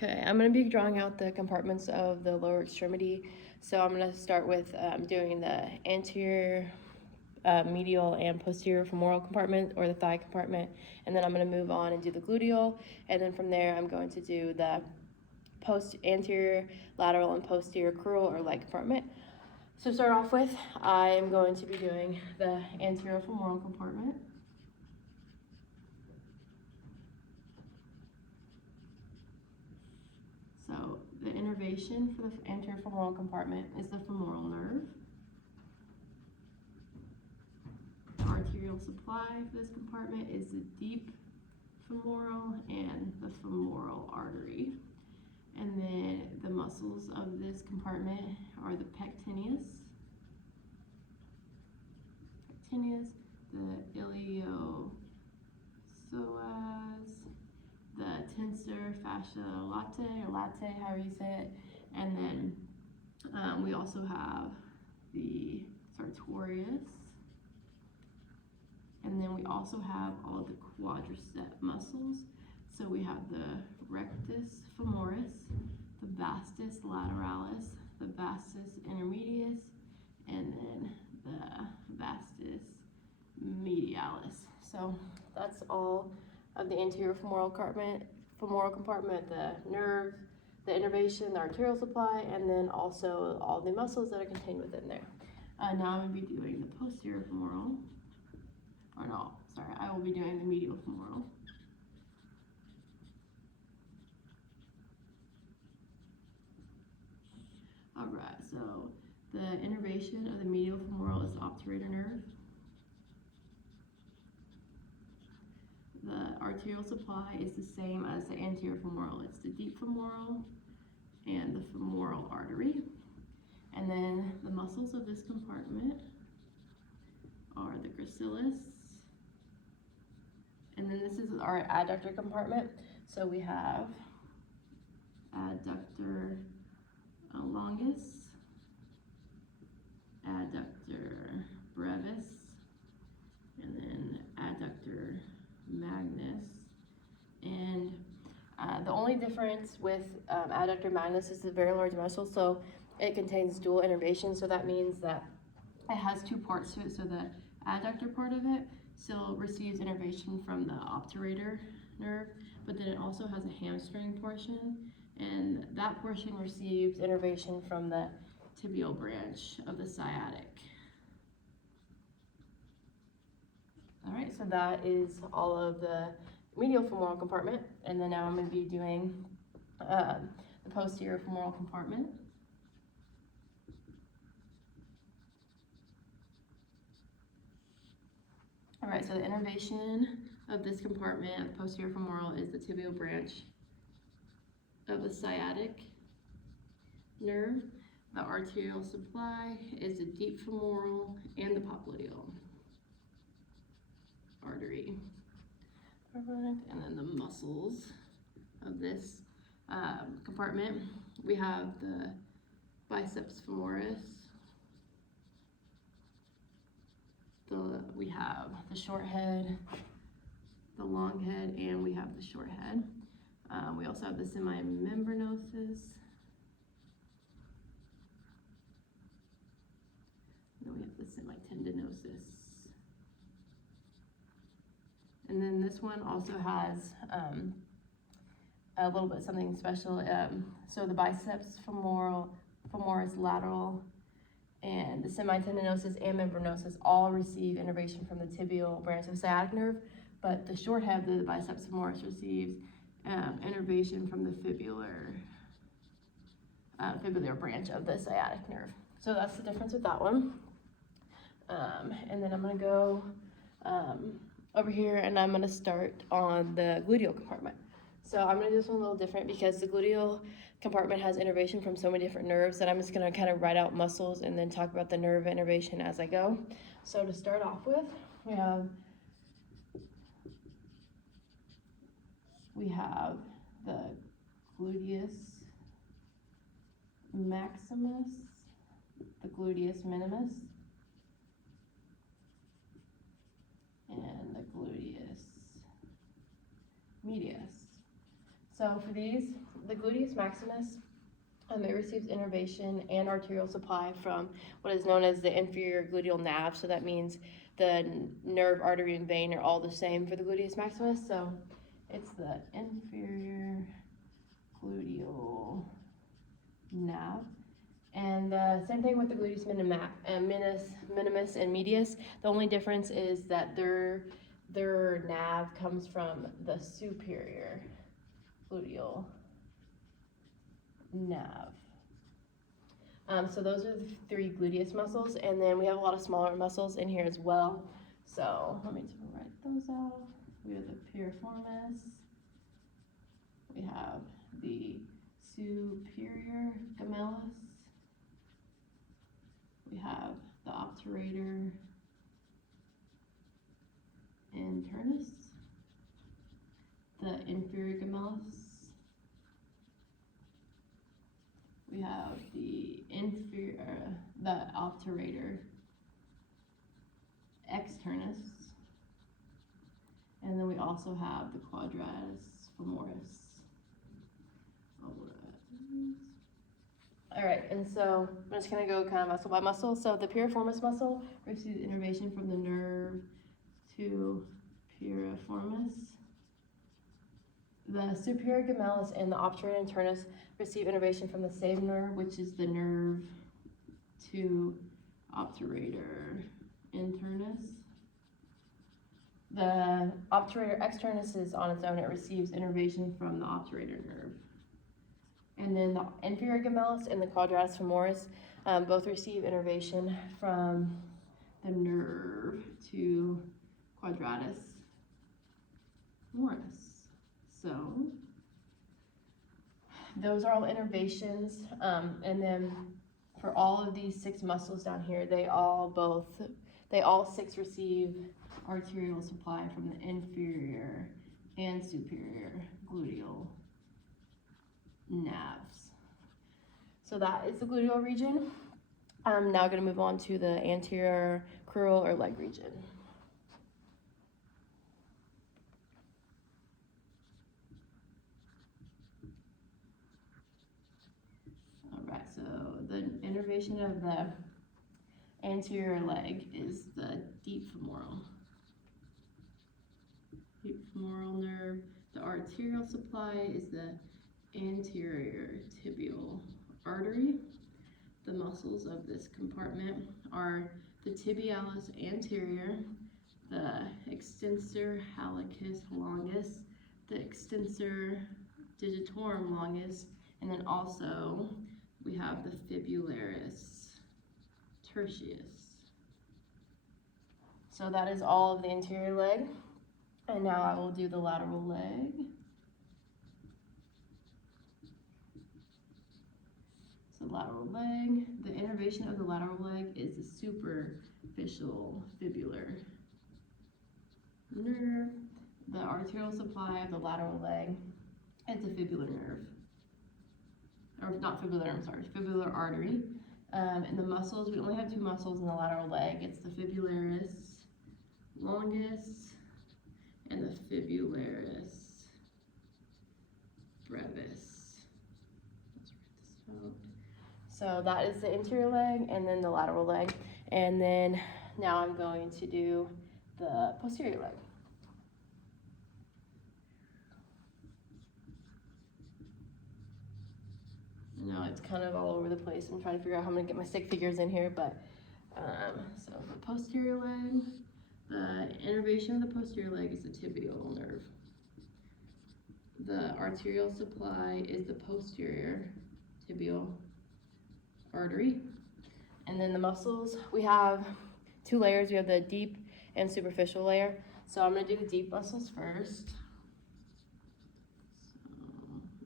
Okay, I'm going to be drawing out the compartments of the lower extremity. So I'm going to start with doing the anterior, medial, and posterior femoral compartment, or the thigh compartment, and then I'm going to move on and do the gluteal, and then from there I'm going to do the anterior, lateral, and posterior crural or leg compartment. So to start off with, I am going to be doing the anterior femoral compartment. So the innervation for the anterior femoral compartment is the femoral nerve. The arterial supply for this compartment is the deep femoral and the femoral artery. And then the muscles of this compartment are the pectineus, the iliopsoas, the tensor fascia latae, or latae, however you say it, and then we also have the sartorius, and then we also have all the quadricep muscles. So we have the rectus femoris, the vastus lateralis, the vastus intermedius, and then the vastus medialis. So that's all of the anterior femoral compartment, the nerve, the innervation, the arterial supply, and then also all the muscles that are contained within there. Now I'm going to be doing the posterior femoral, I will be doing the medial femoral. Alright, so the innervation of the medial femoral is the obturator nerve. The arterial supply is the same as the anterior femoral. It's the deep femoral and the femoral artery. And then the muscles of this compartment are the gracilis. And then this is our adductor compartment. So we have adductor longus, adductor brevis, and then adductor magnus. And the only difference with adductor magnus is the very large muscle, so it contains dual innervation. So that means that it has two parts to it. So the adductor part of it still receives innervation from the obturator nerve, but then it also has a hamstring portion, and that portion receives innervation from the tibial branch of the sciatic. All right, so that is all of the medial femoral compartment, and then now I'm going to be doing the posterior femoral compartment. All right, so the innervation of this compartment, the posterior femoral, is the tibial branch of the sciatic nerve. The arterial supply is the deep femoral and the popliteal artery. All right, and then the muscles of this compartment, we have the biceps femoris, we have the short head, the long head, and we have the short head. We also have the semimembranosus. Then we have the semitendinosus. And then this one also has a little bit something special. So the biceps femoris lateral and the semitendinosus and membranosus all receive innervation from the tibial branch of sciatic nerve, but the short head, the biceps femoris, receives innervation from the fibular branch of the sciatic nerve. So that's the difference with that one. And then I'm going to go over here and I'm going to start on the gluteal compartment. So I'm going to do this one a little different because the gluteal compartment has innervation from so many different nerves that I'm just going to kind of write out muscles and then talk about the nerve innervation as I go. So to start off with, we have the gluteus maximus, the gluteus minimus, and the gluteus medius. So for these, the gluteus maximus, it receives innervation and arterial supply from what is known as the inferior gluteal nav. So that means the nerve, artery, and vein are all the same for the gluteus maximus. So it's the inferior gluteal nav. And the same thing with the gluteus minimus and medius. The only difference is that their nav comes from the superior gluteal nav. So those are the three gluteus muscles, and then we have a lot of smaller muscles in here as well. So let me write those out. We have the piriformis. We have the superior gemellus. We have the obturator internus, the inferior gemellus. We have the obturator externus, and then we also have the quadratus femoris. All right, and so I'm just gonna go kind of muscle by muscle. So the piriformis muscle receives innervation from the nerve to piriformis. The superior gemellus and the obturator internus receive innervation from the same nerve, which is the nerve to obturator internus. The obturator externus is on its own. It receives innervation from the obturator nerve. And then the inferior gemellus and the quadratus femoris both receive innervation from the nerve to quadratus femoris. So those are all innervations, and then for all of these 6 muscles down here, they all 6 receive arterial supply from the inferior and superior gluteal navs. So that is the gluteal region. I'm now going to move on to the anterior crural or leg region. Alright, so the innervation of the anterior leg is the deep femoral nerve. The arterial supply is the anterior tibial artery. The muscles of this compartment are the tibialis anterior, the extensor hallucis longus, the extensor digitorum longus, and then also we have the fibularis tertius. So that is all of the anterior leg. And now I will do the lateral leg. So lateral leg, the innervation of the lateral leg is the superficial fibular nerve. The arterial supply of the lateral leg is the fibular nerve. Or not fibular nerve, I'm sorry, fibular artery. And the muscles, we only have 2 muscles in the lateral leg. It's the fibularis longus and the fibularis brevis. Let's write this out. So that is the anterior leg and then the lateral leg. And then now I'm going to do the posterior leg. I know it's kind of all over the place. I'm trying to figure out how I'm going to get my stick figures in here, but so the posterior leg, the innervation of the posterior leg is the tibial nerve. The arterial supply is the posterior tibial artery. And then the muscles, we have 2 layers. We have the deep and superficial layer. So I'm going to do the deep muscles first. So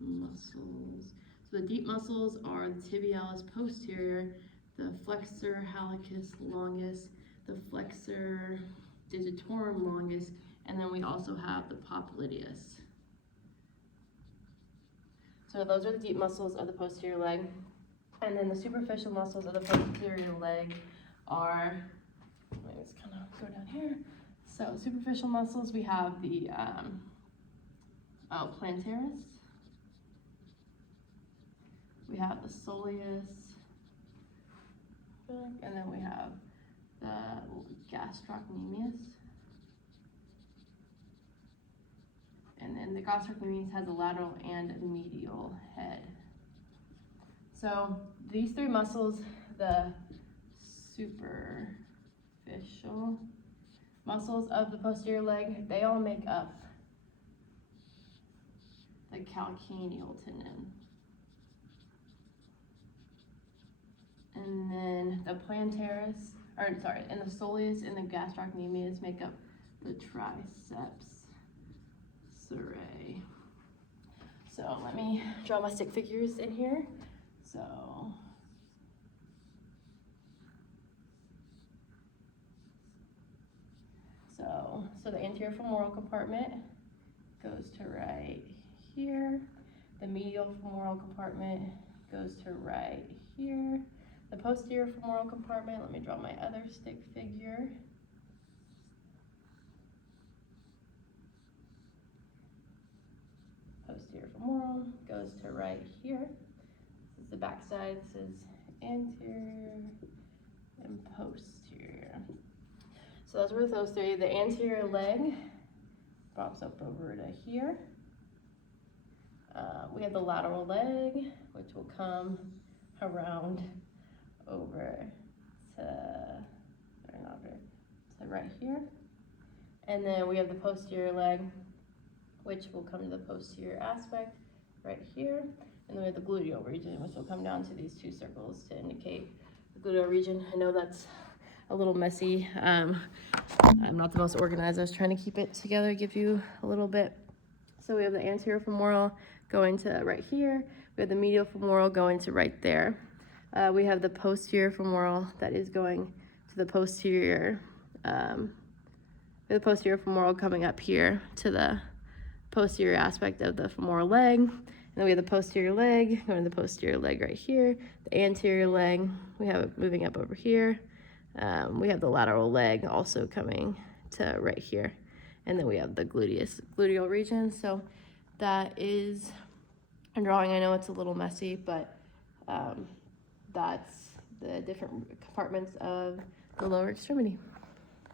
muscles. So the deep muscles are the tibialis posterior, the flexor hallucis longus, the flexor digitorum longus, and then we also have the popliteus. So those are the deep muscles of the posterior leg. And then the superficial muscles of the posterior leg are, let me just kind of go down here. So superficial muscles, we have the plantaris, have the soleus, and then we have the gastrocnemius. And then the gastrocnemius has a lateral and medial head. So these three muscles, the superficial muscles of the posterior leg, they all make up the calcaneal tendon. And then the plantaris, and the soleus and the gastrocnemius make up the triceps surae. So let me draw my stick figures in here. So the anterior femoral compartment goes to right here. The medial femoral compartment goes to right here. The posterior femoral compartment, let me draw my other stick figure. Posterior femoral goes to right here. This is the back side. This is anterior and posterior. So those were those three. The anterior leg pops up over to here. We have the lateral leg, which will come around over to right here. And then we have the posterior leg, which will come to the posterior aspect right here. And then we have the gluteal region, which will come down to these two circles to indicate the gluteal region. I know that's a little messy. I'm not the most organized. I was trying to keep it together, give you a little bit. So we have the anterior femoral going to right here. We have the medial femoral going to right there. We have the posterior femoral that is going to the posterior. The posterior femoral coming up here to the posterior aspect of the femoral leg. And then we have the posterior leg going to the posterior leg right here. The anterior leg, we have it moving up over here. We have the lateral leg also coming to right here. And then we have the gluteal region. So that is a drawing. I know it's a little messy, but that's the different compartments of the lower extremity.